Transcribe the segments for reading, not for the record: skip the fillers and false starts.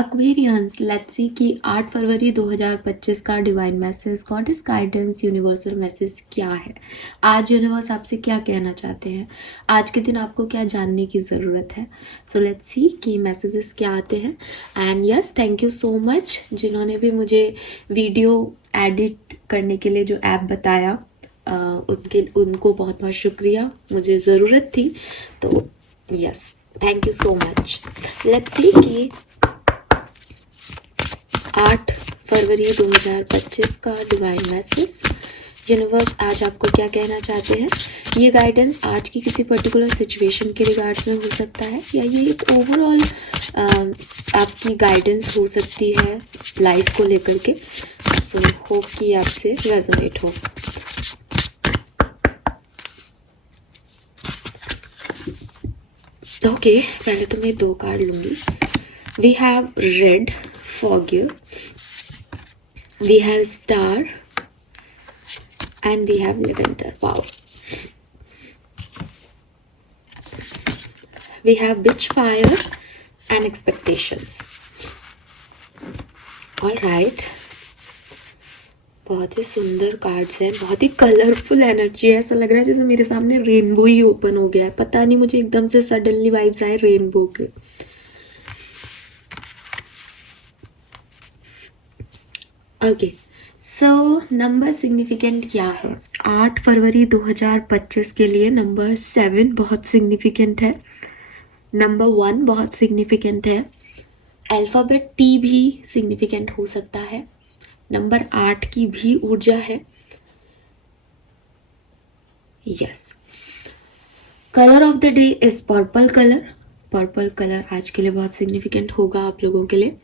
Aquarians, let's see कि 8 फरवरी 2025 का divine message, goddess guidance, universal message क्या है। आज यूनिवर्स आपसे क्या कहना चाहते हैं, आज के दिन आपको क्या जानने की ज़रूरत है। सो लेट्स सी कि मैसेजेस क्या आते हैं। And yes, thank you so much जिन्होंने भी मुझे वीडियो एडिट करने के लिए जो ऐप बताया, उनको बहुत बहुत शुक्रिया, मुझे ज़रूरत थी। तो yes, thank you so much. Let's see कि 8 फरवरी 2025 का डिवाइन मैसेज, यूनिवर्स आज आपको क्या कहना चाहते हैं। ये गाइडेंस आज की किसी पर्टिकुलर सिचुएशन के रिगार्ड्स में हो सकता है, या ये एक ओवरऑल आपकी गाइडेंस हो सकती है लाइफ को लेकर के। सो होप कि आपसे रेजोनेट हो। ओके, पहले तो मैं 2 कार्ड लूंगी। We have red, forgive, we have star, and we have lavender. Wow. We have witchfire and expectations. All right. बहुत ही सुंदर कार्ड्स हैं, बहुत ही कलरफुल एनर्जी है। ऐसा लग रहा है जैसे मेरे सामने रेनबो ही ओपन हो गया है। पता नहीं, मुझे एकदम से सडनली वाइब्स आए रेनबो के। ओके, सो नंबर सिग्निफिकेंट क्या है 8 फरवरी 2025 के लिए। नंबर 7 बहुत सिग्निफिकेंट है, नंबर 1 बहुत सिग्निफिकेंट है, अल्फ़ाबेट टी भी सिग्निफिकेंट हो सकता है, नंबर 8 की भी ऊर्जा है। Yes, colour of the day is purple colour. Purple colour आज के लिए बहुत सिग्निफिकेंट होगा आप लोगों के लिए।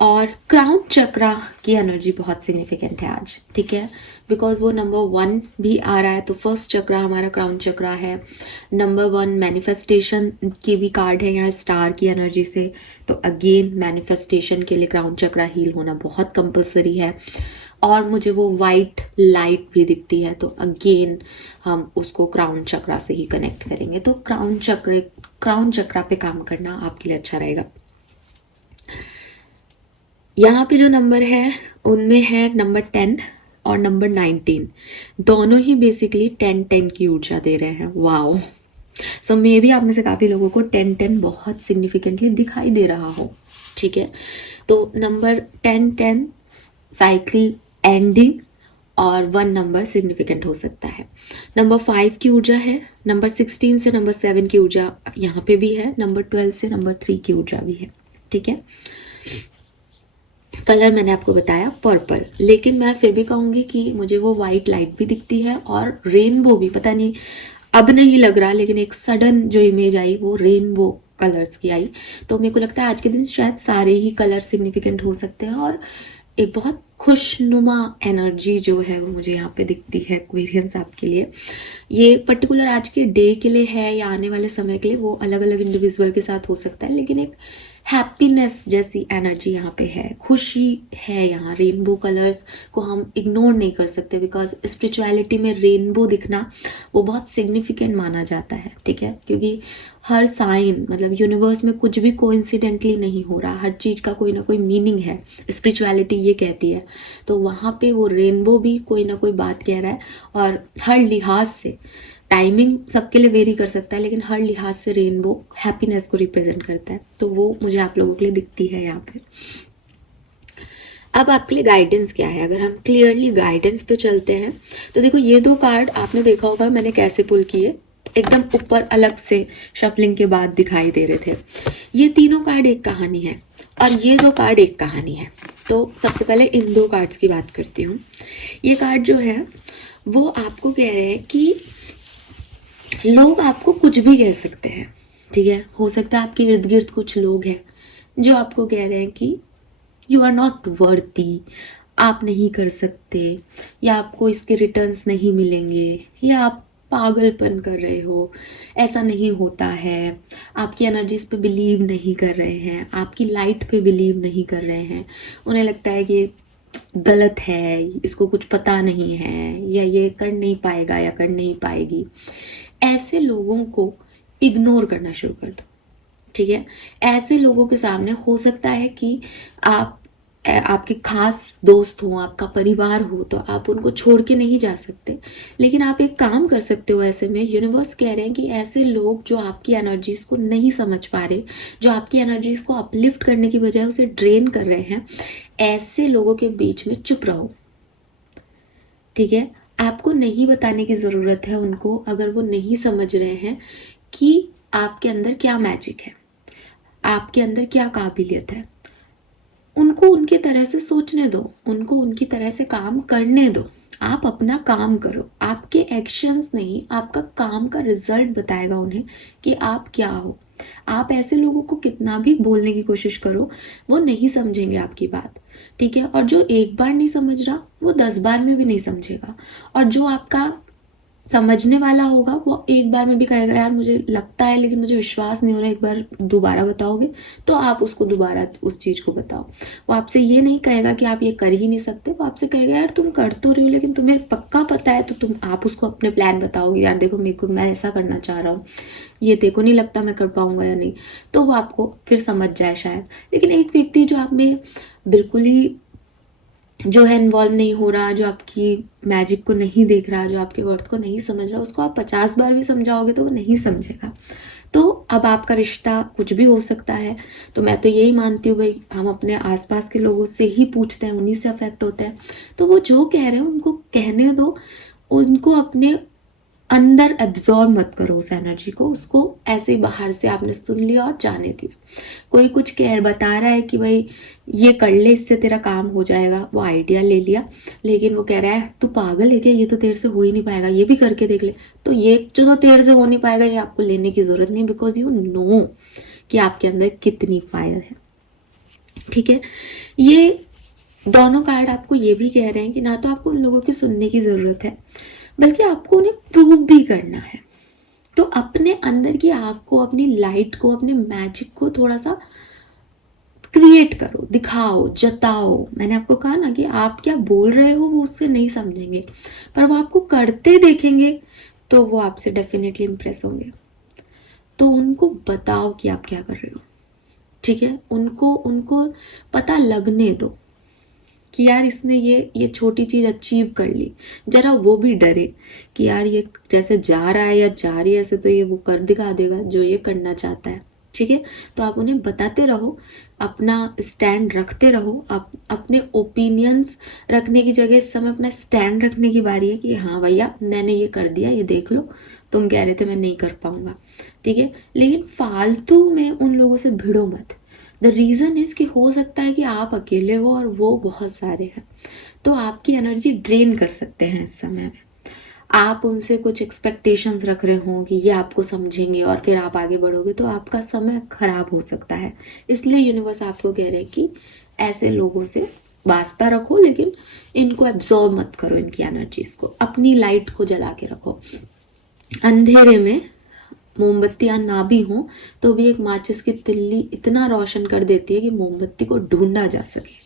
और क्राउन चक्रा की एनर्जी बहुत सिग्निफिकेंट है आज, ठीक है, बिकॉज वो नंबर 1 भी आ रहा है। तो फर्स्ट चक्रा हमारा क्राउन चक्रा है। नंबर 1 मैनिफेस्टेशन की भी कार्ड है यहाँ स्टार की एनर्जी से। तो अगेन मैनिफेस्टेशन के लिए क्राउन चक्रा हील होना बहुत कंपलसरी है। और मुझे वो वाइट लाइट भी दिखती है, तो अगेन हम उसको क्राउन चक्रा से ही कनेक्ट करेंगे। तो क्राउन चक्रा पे काम करना आपके लिए अच्छा रहेगा। यहाँ पे जो नंबर है उनमें है नंबर 10 और नंबर 19, दोनों ही बेसिकली 10-10 की ऊर्जा दे रहे हैं। वाओ। सो मे बी आप में से काफ़ी लोगों को 10-10 बहुत सिग्निफिकेंटली दिखाई दे रहा हो, ठीक है। तो नंबर 10-10 साइकिल एंडिंग और 1 नंबर सिग्निफिकेंट हो सकता है। नंबर 5 की ऊर्जा है, नंबर 16 से नंबर 7 की ऊर्जा यहाँ पे भी है, नंबर 12 से नंबर 3 की ऊर्जा भी है, ठीक है। कलर मैंने आपको बताया पर्पल, लेकिन मैं फिर भी कहूँगी कि मुझे वो वाइट लाइट भी दिखती है और रेनबो भी। पता नहीं अब नहीं लग रहा, लेकिन एक सडन जो इमेज आई वो रेनबो कलर्स की आई। तो मेरे को लगता है आज के दिन शायद सारे ही कलर सिग्निफिकेंट हो सकते हैं और एक बहुत खुशनुमा एनर्जी जो है वो मुझे यहाँ पे दिखती है एक्वेरियंस आपके लिए। ये पर्टिकुलर आज के डे के लिए है या आने वाले समय के लिए, वो अलग अलग इंडिविजुअल के साथ हो सकता है, लेकिन एक हैप्पीनेस जैसी एनर्जी यहाँ पे है, खुशी है यहाँ। रेनबो कलर्स को हम इग्नोर नहीं कर सकते, बिकॉज स्पिरिचुअलिटी में रेनबो दिखना वो बहुत सिग्निफिकेंट माना जाता है, ठीक है। क्योंकि हर साइन, मतलब यूनिवर्स में कुछ भी कोइंसिडेंटली नहीं हो रहा, हर चीज़ का कोई ना कोई मीनिंग है, स्पिरिचुअलिटी ये कहती है। तो वहाँ पे वो रेनबो भी कोई ना कोई बात कह रहा है। और हर लिहाज से, टाइमिंग सबके लिए वेरी कर सकता है, लेकिन हर लिहाज से रेनबो हैप्पीनेस को रिप्रेजेंट करता है। तो वो मुझे आप लोगों के लिए दिखती है यहाँ पे। अब आपके लिए गाइडेंस क्या है, अगर हम क्लियरली गाइडेंस पे चलते हैं तो देखो, ये 2 कार्ड आपने देखा होगा मैंने कैसे पुल किए, एकदम ऊपर अलग से शफलिंग के बाद दिखाई दे रहे थे। ये तीनों कार्ड एक कहानी है और ये 2 कार्ड एक कहानी है। तो सबसे पहले इन 2 कार्ड्स की बात करती हूँ। ये कार्ड जो है वो आपको कह रहे हैं कि लोग आपको कुछ भी कह सकते हैं, ठीक है। हो सकता है आपके इर्द गिर्द कुछ लोग हैं जो आपको कह रहे हैं कि यू आर नॉट वर्दी, आप नहीं कर सकते, या आपको इसके रिटर्न्स नहीं मिलेंगे, या आप पागलपन कर रहे हो, ऐसा नहीं होता है, आपकी एनर्जीज पे बिलीव नहीं कर रहे हैं, आपकी लाइट पे बिलीव नहीं कर रहे हैं। उन्हें लगता है कि गलत है, इसको कुछ पता नहीं है, या ये कर नहीं पाएगा या कर नहीं पाएगी। ऐसे लोगों को इग्नोर करना शुरू कर दो, ठीक है। ऐसे लोगों के सामने हो सकता है कि आपके खास दोस्त हो, आपका परिवार हो, तो आप उनको छोड़ के नहीं जा सकते, लेकिन आप एक काम कर सकते हो। ऐसे में यूनिवर्स कह रहे हैं कि ऐसे लोग जो आपकी एनर्जीज को नहीं समझ पा रहे, जो आपकी एनर्जीज को अपलिफ्ट करने की बजाय उसे ड्रेन कर रहे हैं, ऐसे लोगों के बीच में चुप रहो। ठीक है, आपको नहीं बताने की ज़रूरत है उनको, अगर वो नहीं समझ रहे हैं कि आपके अंदर क्या मैजिक है, आपके अंदर क्या काबिलियत है। उनको उनकी तरह से सोचने दो, उनको उनकी तरह से काम करने दो। आप अपना काम करो, आपके एक्शंस नहीं, आपका काम का रिजल्ट बताएगा उन्हें कि आप क्या हो। आप ऐसे लोगों को कितना भी बोलने की कोशिश करो, वो नहीं समझेंगे आपकी बात। ठीक है, और जो एक बार नहीं समझ रहा वो 10 बार में भी नहीं समझेगा, और जो आपका समझने वाला होगा वो एक बार में भी कहेगा यार मुझे लगता है लेकिन मुझे विश्वास नहीं हो रहा, एक बार दोबारा बताओगे, तो आप उसको दोबारा उस चीज़ को बताओ। वो आपसे ये नहीं कहेगा कि आप ये कर ही नहीं सकते, वो आपसे कहेगा यार तुम कर तो रहे हो लेकिन तुम्हें पक्का पता है, तो आप उसको अपने प्लान बताओगे, यार देखो मेरे को, मैं ऐसा करना चाह रहा हूँ, ये देखो नहीं लगता मैं कर पाऊंगा या नहीं, तो वो आपको फिर समझ जाए शायद। लेकिन एक व्यक्ति जो आप में बिल्कुल ही जो है इन्वॉल्व नहीं हो रहा, जो आपकी मैजिक को नहीं देख रहा, जो आपके वर्थ को नहीं समझ रहा, उसको आप 50 बार भी समझाओगे तो वो नहीं समझेगा। तो अब आपका रिश्ता कुछ भी हो सकता है। तो मैं तो यही मानती हूँ भाई, हम अपने आसपास के लोगों से ही पूछते हैं, उन्हीं से अफेक्ट होता है। तो वो जो कह रहे हैं उनको कहने दो, उनको अपने अंदर एब्जॉर्ब मत करो उस एनर्जी को, उसको ऐसे ही बाहर से आपने सुन लिया और जाने दिया। कोई कुछ कह बता रहा है कि भाई ये कर ले, इससे तेरा काम हो जाएगा, वो आइडिया ले लिया, लेकिन वो कह रहा है तू पागल है क्या, ये तो तेरे से हो ही नहीं पाएगा, ये भी करके देख ले, तो ये जो तो तेरे से हो नहीं पाएगा, ये आपको लेने की जरूरत नहीं, बिकॉज यू नो कि आपके अंदर कितनी फायर है। ठीक है, ये दोनों कार्ड आपको ये भी कह रहे हैं कि ना तो आपको उन लोगों की सुनने की जरूरत है, बल्कि आपको उन्हें प्रूव भी करना है। तो अपने अंदर की आग को, अपनी लाइट को, अपने मैजिक को थोड़ा सा क्रिएट करो, दिखाओ, जताओ। मैंने आपको कहा ना कि आप क्या बोल रहे हो वो उससे नहीं समझेंगे, पर वो आपको करते देखेंगे तो वो आपसे डेफिनेटली इंप्रेस होंगे। तो उनको बताओ कि आप क्या कर रहे हो। ठीक है, उनको उनको पता लगने दो कि यार इसने ये छोटी चीज अचीव कर ली, जरा वो भी डरे कि यार ये जैसे जा रहा है या जा रही है ऐसे, तो ये वो कर दिखा देगा जो ये करना चाहता है। ठीक है, तो आप उन्हें बताते रहो, अपना स्टैंड रखते रहो। अपने ओपिनियंस रखने की जगह इस समय अपना स्टैंड रखने की बारी है कि हाँ भैया मैंने ये कर दिया, ये देख लो, तुम कह रहे थे मैं नहीं कर पाऊंगा। ठीक है, लेकिन फालतू में उन लोगों से भिड़ो मत। द रीज़न इज़ कि हो सकता है कि आप अकेले हो और वो बहुत सारे हैं, तो आपकी एनर्जी ड्रेन कर सकते हैं इस समय में। आप उनसे कुछ एक्सपेक्टेशंस रख रहे हो कि ये आपको समझेंगे और फिर आप आगे बढ़ोगे, तो आपका समय खराब हो सकता है। इसलिए यूनिवर्स आपको कह रहे हैं कि ऐसे लोगों से वास्ता रखो, लेकिन इनको एब्जॉर्ब मत करो, इनकी एनर्जीज को। अपनी लाइट को जला के रखो। अंधेरे में मोमबत्तियां ना भी हो तो भी एक माचिस की तिल्ली इतना रोशन कर देती है कि मोमबत्ती को ढूंढा जा सके।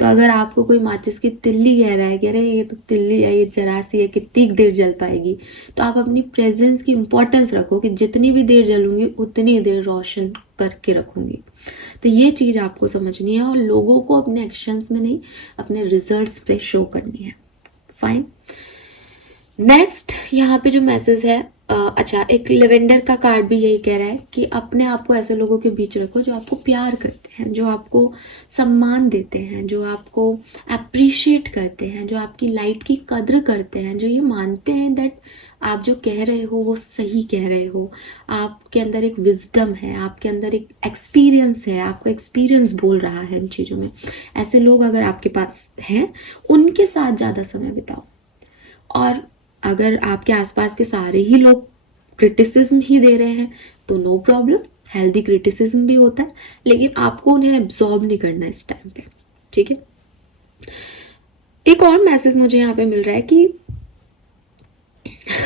तो अगर आपको कोई माचिस की तिल्ली कह रहा है कि अरे ये तो तिल्ली है, ये जरा सी है, कितनी देर जल पाएगी, तो आप अपनी प्रेजेंस की इम्पोर्टेंस रखो कि जितनी भी देर जलूंगी उतनी देर रोशन करके रखूंगी। तो ये चीज़ आपको समझनी है और लोगों को अपने एक्शंस में नहीं, अपने रिजल्ट्स पे शो करनी है। फाइन। नेक्स्ट यहाँ पे जो मैसेज है, अच्छा, एक लेवेंडर का कार्ड भी यही कह रहा है कि अपने आप को ऐसे लोगों के बीच रखो जो आपको प्यार करते हैं, जो आपको सम्मान देते हैं, जो आपको अप्रिशिएट करते हैं, जो आपकी लाइट की कद्र करते हैं, जो ये मानते हैं दैट आप जो कह रहे हो वो सही कह रहे हो, आपके अंदर एक विजडम है, आपके अंदर एक एक्सपीरियंस है, आपका एक्सपीरियंस बोल रहा है इन चीज़ों में। ऐसे लोग अगर आपके पास हैं, उनके साथ ज़्यादा समय बिताओ। और अगर आपके आसपास के सारे ही लोग क्रिटिसिज्म ही दे रहे हैं तो नो प्रॉब्लम, हेल्दी क्रिटिसिज्म भी होता है, लेकिन आपको उन्हें एब्जॉर्ब नहीं करना इस टाइम पे। ठीक है, एक और मैसेज मुझे यहाँ पे मिल रहा है कि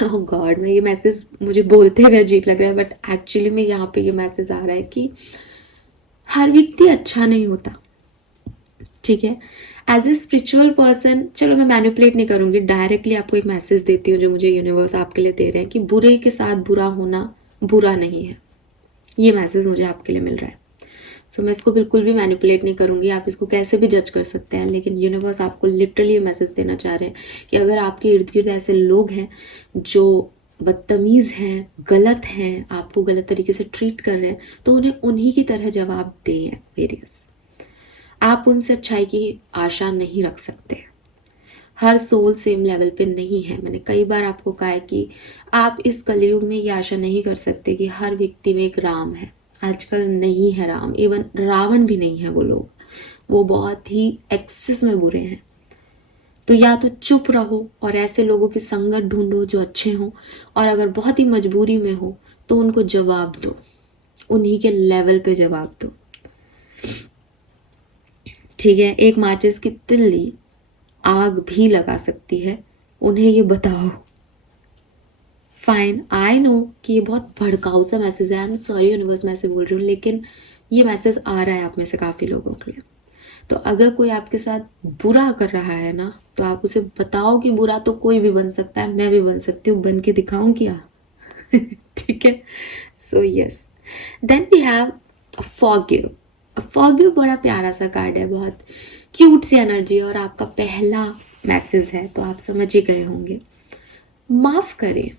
ओह गॉड, मैं ये मैसेज मुझे बोलते हुए अजीब लग रहा है, बट एक्चुअली में यहाँ पे ये मैसेज आ रहा है कि हर व्यक्ति अच्छा नहीं होता। ठीक है, एज ए स्पिरिचुअल पर्सन, चलो मैं मैनिपुलेट नहीं करूंगी, डायरेक्टली आपको एक मैसेज देती हूँ जो मुझे यूनिवर्स आपके लिए दे रहे हैं कि बुरे के साथ बुरा होना बुरा नहीं है। ये मैसेज मुझे आपके लिए मिल रहा है। सो मैं इसको बिल्कुल भी मैनिपुलेट नहीं करूँगी, आप इसको कैसे भी जज कर सकते हैं, लेकिन यूनिवर्स आपको लिटरली ये मैसेज देना चाह रहे हैं कि अगर आपके इर्द गिर्द ऐसे लोग हैं जो बदतमीज़ हैं, गलत हैं, आपको गलत तरीके से ट्रीट कर रहे हैं, तो उन्हें उन्हीं की तरह जवाब दें एक्वेरियस। आप उनसे अच्छाई की आशा नहीं रख सकते। हर सोल सेम लेवल पे नहीं है। मैंने कई बार आपको कहा है कि आप इस कलयुग में ये आशा नहीं कर सकते कि हर व्यक्ति में एक राम है। आजकल नहीं है राम, इवन रावण भी नहीं है वो लोग, वो बहुत ही एक्सेस में बुरे हैं। तो या तो चुप रहो और ऐसे लोगों की संगत ढूंढो जो अच्छे हों, और अगर बहुत ही मजबूरी में हो तो उनको जवाब दो, उन्हीं के लेवल पे जवाब दो। ठीक है, एक माचिस की तिल्ली आग भी लगा सकती है, उन्हें ये बताओ। फाइन, आई नो कि ये बहुत भड़काऊ सा मैसेज है, आई एम सॉरी यूनिवर्स मैं ऐसे बोल रही हूँ, लेकिन ये मैसेज आ रहा है आप में से काफ़ी लोगों के लिए। तो अगर कोई आपके साथ बुरा कर रहा है ना, तो आप उसे बताओ कि बुरा तो कोई भी बन सकता है, मैं भी बन सकती हूँ, बन के दिखाऊं क्या? ठीक है, so yes, then we have forgive. Forgive बड़ा प्यारा सा कार्ड है, बहुत क्यूट सी एनर्जी, और आपका पहला मैसेज है तो आप समझ ही गए होंगे। माफ करें,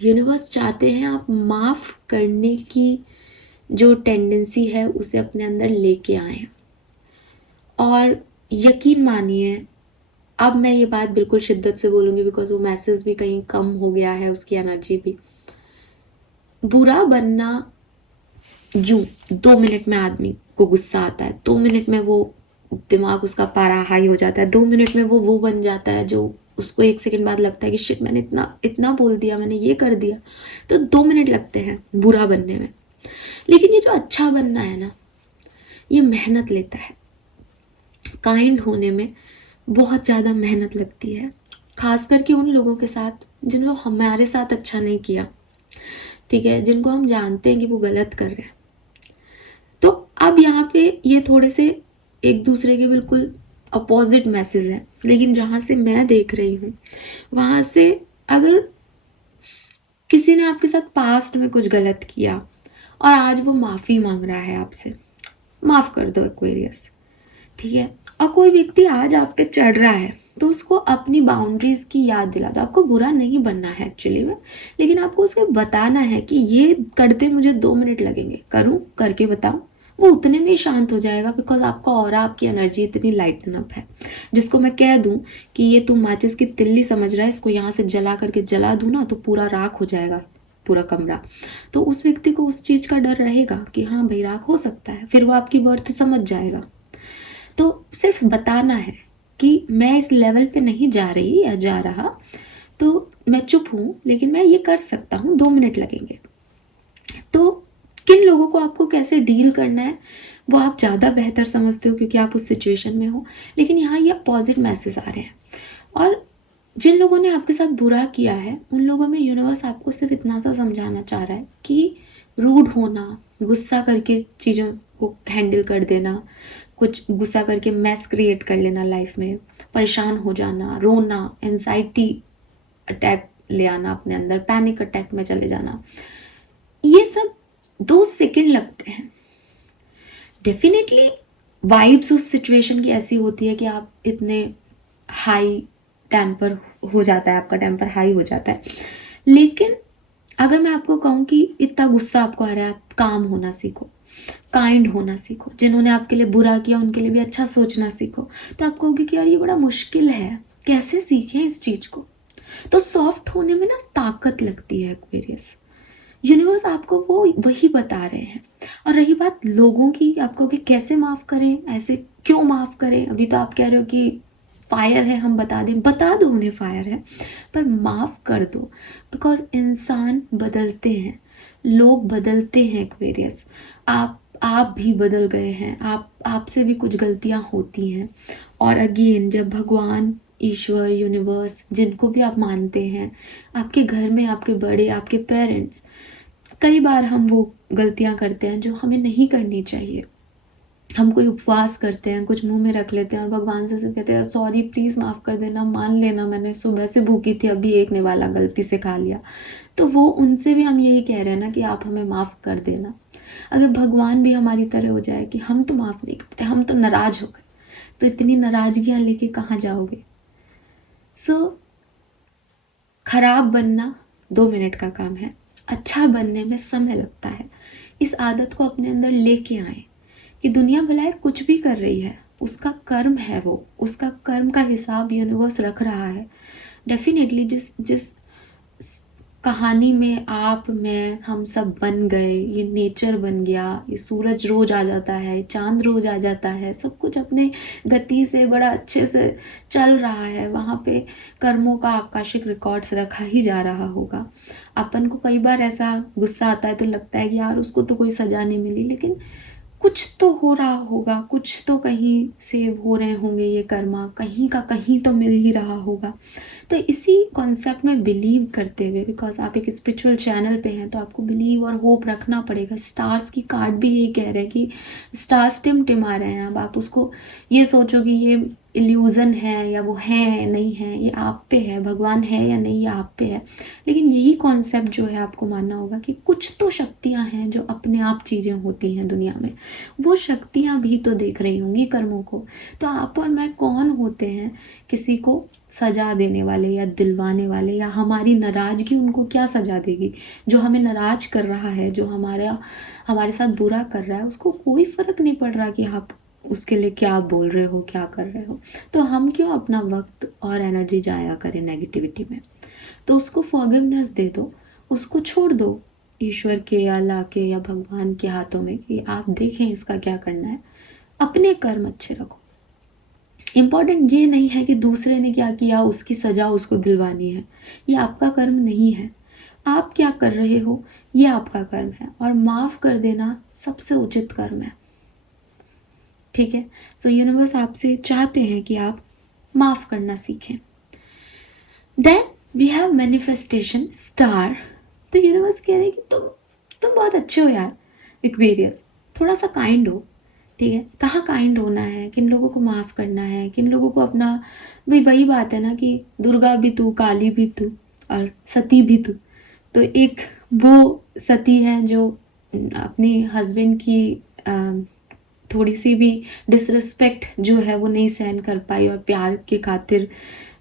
यूनिवर्स चाहते हैं आप माफ करने की जो टेंडेंसी है उसे अपने अंदर लेके आए। और यकीन मानिए, अब मैं ये बात बिल्कुल शिद्दत से बोलूँगी बिकॉज वो मैसेज भी कहीं कम हो गया है, उसकी एनर्जी भी। बुरा बनना यूं 2 मिनट में आदमी को गुस्सा आता है, 2 मिनट में वो दिमाग उसका पारा हाई हो जाता है, 2 मिनट में वो बन जाता है जो उसको 1 सेकंड बाद लगता है कि शिट मैंने इतना इतना बोल दिया, मैंने ये कर दिया। तो 2 मिनट लगते हैं बुरा बनने में। लेकिन ये जो अच्छा बनना है ना, ये मेहनत लेता है। काइंड होने में बहुत ज़्यादा मेहनत लगती है, खास करके उन लोगों के साथ जिन्होंने हमारे साथ अच्छा नहीं किया, ठीक है, जिनको हम जानते हैं कि वो गलत कर रहे हैं। तो अब यहाँ पे ये थोड़े से एक दूसरे के बिल्कुल अपोजिट मैसेज है, लेकिन जहाँ से मैं देख रही हूँ वहाँ से अगर किसी ने आपके साथ पास्ट में कुछ गलत किया और आज वो माफ़ी मांग रहा है आपसे, माफ़ कर दो एक्वेरियस। ठीक है, और कोई व्यक्ति आज आप पे चढ़ रहा है तो उसको अपनी बाउंड्रीज की याद दिला दो। आपको बुरा नहीं बनना है एक्चुअली में, लेकिन आपको उसको बताना है कि ये करते मुझे 2 मिनट लगेंगे, करूं करके बताऊं, वो उतने में ही शांत हो जाएगा। बिकॉज आपका ऑरा, आपकी एनर्जी इतनी लाइटन अप है। जिसको मैं कह दूं कि ये तुम माचिस की तिल्ली समझ रहा है, इसको यहाँ से जला करके जला दूं ना तो पूरा राख हो जाएगा पूरा कमरा, तो उस व्यक्ति को उस चीज़ का डर रहेगा कि हाँ भाई राख हो सकता है, फिर वो आपकी वर्थ समझ जाएगा। तो सिर्फ बताना है कि मैं इस लेवल पे नहीं जा रही या जा रहा, तो मैं चुप हूँ, लेकिन मैं ये कर सकता हूँ, 2 मिनट लगेंगे। तो किन लोगों को आपको कैसे डील करना है वो आप ज़्यादा बेहतर समझते हो क्योंकि आप उस सिचुएशन में हो। लेकिन यहाँ ये पॉजिटिव मैसेज आ रहे हैं, और जिन लोगों ने आपके साथ बुरा किया है उन लोगों में यूनिवर्स आपको सिर्फ इतना सा समझाना चाह रहा है कि रूड होना, गुस्सा करके चीज़ों को हैंडल कर देना, कुछ गुस्सा करके मैस क्रिएट कर लेना लाइफ में, परेशान हो जाना, रोना, एंजाइटी अटैक ले आना अपने अंदर, पैनिक अटैक में चले जाना, ये सब 2 सेकंड लगते हैं। डेफिनेटली वाइब्स उस सिचुएशन की ऐसी होती है कि आप इतने हाई टेम्पर हो जाता है, आपका टेम्पर हाई हो जाता है। लेकिन अगर मैं आपको कहूँ कि इतना गुस्सा आपको आ रहा है, आप काम होना सीखो, काइंड होना सीखो, जिन्होंने आपके लिए बुरा किया उनके लिए भी अच्छा सोचना सीखो, तो आप कहोगे कि यार ये बड़ा मुश्किल है, कैसे सीखें इस चीज़ को। तो सॉफ्ट होने में ना ताकत लगती है एक्वेरियस, यूनिवर्स आपको वो वही बता रहे हैं। और रही बात लोगों की, आप कहोगे कैसे माफ़ करें, ऐसे क्यों माफ़ करें, अभी तो आप कह रहे हो कि फायर है हम बता दें, बता दो उन्हें फायर है, पर माफ़ कर दो। बिकॉज इंसान बदलते हैं, लोग बदलते हैं एक्वेरियस, आप भी बदल गए हैं, आपसे भी कुछ गलतियां होती हैं। और अगेन जब भगवान, ईश्वर, यूनिवर्स, जिनको भी आप मानते हैं, आपके घर में आपके बड़े, आपके पेरेंट्स, कई बार हम वो गलतियां करते हैं जो हमें नहीं करनी चाहिए। हम कोई उपवास करते हैं, कुछ मुंह में रख लेते हैं और भगवान से कहते हैं सॉरी प्लीज़ माफ़ कर देना, मान लेना मैंने सुबह से भूखी थी, अभी एक ने वाला गलती से खा लिया। तो वो उनसे भी हम यही कह रहे हैं ना कि आप हमें माफ़ कर देना। अगर भगवान भी हमारी तरह हो जाए कि हम तो माफ़ नहीं करते, हम तो नाराज़ हो गए, तो इतनी नाराज़गियाँ लेके कहाँ जाओगे। खराब बनना 2 मिनट का काम है, अच्छा बनने में समय लगता है। इस आदत को अपने अंदर लेके आए कि दुनिया भलाए कुछ भी कर रही है, उसका कर्म है, वो उसका कर्म का हिसाब यूनिवर्स रख रहा है। डेफिनेटली जिस जिस कहानी में आप मैं हम सब बन गए, ये नेचर बन गया, ये सूरज रोज आ जाता है, चांद रोज आ जाता है, सब कुछ अपने गति से बड़ा अच्छे से चल रहा है, वहाँ पे कर्मों का आकाशिक रिकॉर्ड्स रखा ही जा रहा होगा। अपन को कई बार ऐसा गुस्सा आता है तो लगता है कि यार उसको तो कोई सजा नहीं मिली, लेकिन कुछ तो हो रहा होगा, कुछ तो कहीं सेव हो रहे होंगे ये कर्मा, कहीं का कहीं तो मिल ही रहा होगा। तो इसी कॉन्सेप्ट में बिलीव करते हुए, बिकॉज आप एक स्पिरिचुअल चैनल पे हैं तो आपको बिलीव और होप रखना पड़ेगा। स्टार्स की कार्ड भी यही कह रहे हैं कि स्टार्स टिमटिमा रहे हैं। अब आप उसको ये सोचो कि ये इल्यूज़न है या वो है नहीं है, ये आप पे है, भगवान है या नहीं ये आप पे है। लेकिन यही कॉन्सेप्ट जो है आपको मानना होगा कि कुछ तो शक्तियाँ हैं जो अपने आप चीज़ें होती हैं दुनिया में, वो शक्तियाँ भी तो देख रही होंगी कर्मों को। तो आप और मैं कौन होते हैं किसी को सजा देने वाले या दिलवाने वाले, या हमारी नाराज़गी उनको क्या सजा देगी। जो हमें नाराज़ कर रहा है, जो हमारे साथ बुरा कर रहा है, उसको कोई फ़र्क नहीं पड़ रहा कि आप उसके लिए क्या बोल रहे हो, क्या कर रहे हो। तो हम क्यों अपना वक्त और एनर्जी जाया करें नेगेटिविटी में। तो उसको फॉरगिवनेस दे दो, उसको छोड़ दो ईश्वर के या अल्लाह के या भगवान के हाथों में कि आप देखें इसका क्या करना है। अपने कर्म अच्छे रखो। इम्पॉर्टेंट ये नहीं है कि दूसरे ने क्या किया उसकी सजा उसको दिलवानी है, ये आपका कर्म नहीं है। आप क्या कर रहे हो ये आपका कर्म है, और माफ़ कर देना सबसे उचित कर्म है। ठीक है। सो यूनिवर्स आपसे चाहते हैं कि आप माफ़ करना सीखें। Then we have manifestation star. तो यूनिवर्स कह रहे हैं कि तुम बहुत अच्छे हो यार एक्वेरियस, थोड़ा सा काइंड हो। ठीक है, कहाँ काइंड होना है, किन लोगों को माफ़ करना है, किन लोगों को अपना, भाई वही बात है ना कि दुर्गा भी तू, काली भी तू और सती भी तू। तो एक वो सती है जो अपनी हस्बैंड की थोड़ी सी भी डिसरिस्पेक्ट जो है वो नहीं सहन कर पाई, और प्यार के खातिर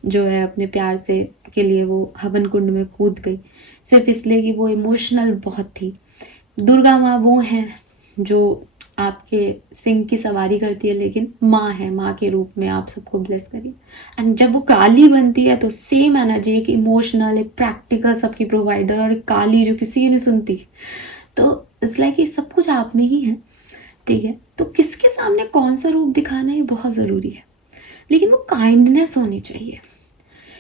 जो है अपने प्यार से के लिए वो हवन कुंड में कूद गई, सिर्फ इसलिए कि वो इमोशनल बहुत थी। दुर्गा माँ वो हैं जो आपके सिंह की सवारी करती है, लेकिन माँ है, माँ के रूप में आप सबको ब्लेस करिए। एंड जब वो काली बनती है तो सेम एनर्जी, एक इमोशनल, एक प्रैक्टिकल, सबकी प्रोवाइडर, और एक काली जो किसी की नहीं सुनती। तो इट्स लाइक ये सब कुछ आप में ही है। ठीक है, तो किसके सामने कौन सा रूप दिखाना ये बहुत ज़रूरी है, लेकिन वो काइंडनेस होनी चाहिए।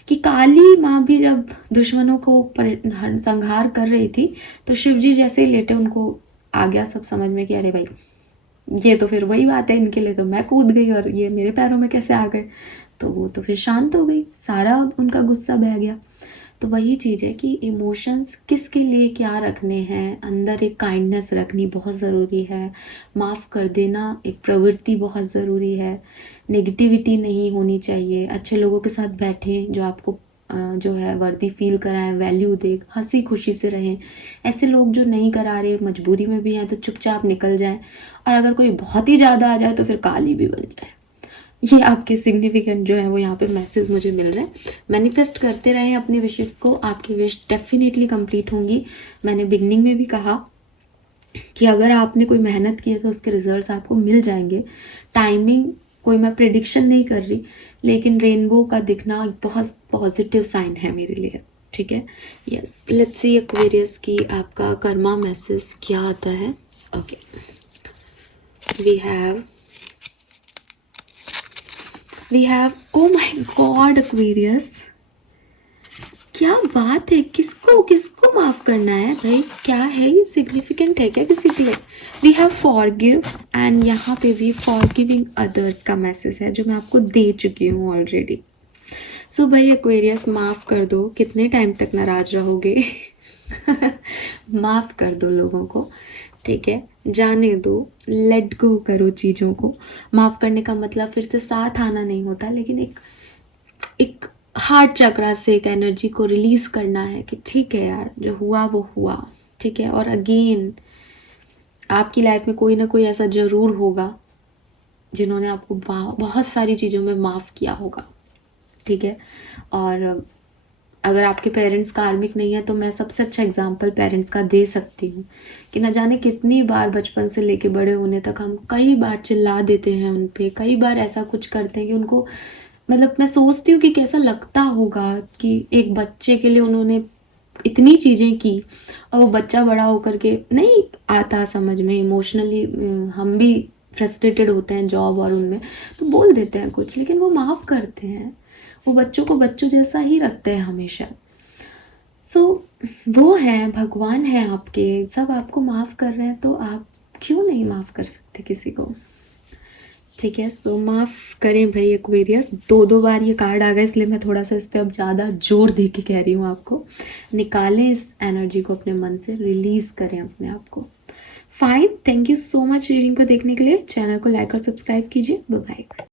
कि काली माँ भी जब दुश्मनों को संहार कर रही थी तो शिव जी जैसे ही लेटे उनको आ गया सब समझ में कि अरे भाई ये तो फिर वही बात है, इनके लिए तो मैं कूद गई और ये मेरे पैरों में कैसे आ गए। तो वो तो फिर शांत हो गई, सारा उनका गुस्सा बह गया। तो वही चीज़ है कि इमोशंस किसके लिए क्या रखने हैं, अंदर एक काइंडनेस रखनी बहुत ज़रूरी है। माफ़ कर देना एक प्रवृत्ति बहुत ज़रूरी है। नेगेटिविटी नहीं होनी चाहिए। अच्छे लोगों के साथ बैठें जो आपको जो है वर्दी फील कराएं, वैल्यू दे, हंसी खुशी से रहें। ऐसे लोग जो नहीं करा रहे, मजबूरी में भी हैं, तो चुपचाप निकल जाएं। और अगर कोई बहुत ही ज़्यादा आ जाए तो फिर काली भी बन जाए। ये आपके सिग्निफिकेंट जो है वो यहाँ पे मैसेज मुझे मिल रहे हैं। मैनिफेस्ट करते रहें अपनी विशेस को, आपकी विश डेफिनेटली कंप्लीट होंगी। मैंने बिगनिंग में भी कहा कि अगर आपने कोई मेहनत की है तो उसके रिजल्ट्स आपको मिल जाएंगे। टाइमिंग कोई मैं प्रिडिक्शन नहीं कर रही, लेकिन रेनबो का दिखना बहुत पॉजिटिव साइन है मेरे लिए। ठीक है, यस, लेट्स सी एक्वेरियस की आपका कर्मा मैसेज क्या आता है। Okay, we have oh my god Aquarius, क्या बात है, किसको किसको माफ करना है भाई, क्या है ये, सिग्निफिकेंट है क्या किसी के लिए। वी हैव फॉरगिव, एंड यहाँ पे भी फॉरगिविंग अदर्स का मैसेज है जो मैं आपको दे चुकी हूँ ऑलरेडी। सो भाई एक्वेरियस माफ कर दो, कितने टाइम तक नाराज रहोगे। माफ कर दो लोगों को, ठीक है, जाने दो, लेट गो करो चीज़ों को। माफ़ करने का मतलब फिर से साथ आना नहीं होता, लेकिन एक एक हार्ट चक्रा से एक एनर्जी को रिलीज करना है कि ठीक है यार, जो हुआ वो हुआ, ठीक है। और अगेन आपकी लाइफ में कोई ना कोई ऐसा जरूर होगा जिन्होंने आपको बहुत सारी चीज़ों में माफ़ किया होगा, ठीक है। और अगर आपके पेरेंट्स कार्मिक नहीं है तो मैं सबसे अच्छा एग्जाम्पल पेरेंट्स का दे सकती हूँ कि न जाने कितनी बार बचपन से लेके बड़े होने तक हम कई बार चिल्ला देते हैं उन पे, कई बार ऐसा कुछ करते हैं कि उनको, मतलब मैं सोचती हूँ कि कैसा लगता होगा कि एक बच्चे के लिए उन्होंने इतनी चीज़ें की और वो बच्चा बड़ा होकर के नहीं आता समझ में, इमोशनली हम भी फ्रस्ट्रेटेड होते हैं जॉब और उनमें, तो बोल देते हैं कुछ, लेकिन वो माफ़ करते हैं, वो बच्चों को बच्चों जैसा ही रखते हैं हमेशा। सो वो है, भगवान है आपके, सब आपको माफ़ कर रहे हैं, तो आप क्यों नहीं माफ़ कर सकते किसी को, ठीक है। सो माफ़ करें भाई एक्वेरियस, दो बार ये कार्ड आ गया इसलिए मैं थोड़ा सा इस पर अब ज़्यादा जोर दे के कह रही हूँ आपको। निकालें इस एनर्जी को अपने मन से, रिलीज़ करें अपने आप को। Fine, thank you so much reading को देखने के लिए। चैनल को लाइक और सब्सक्राइब कीजिए। Bye bye.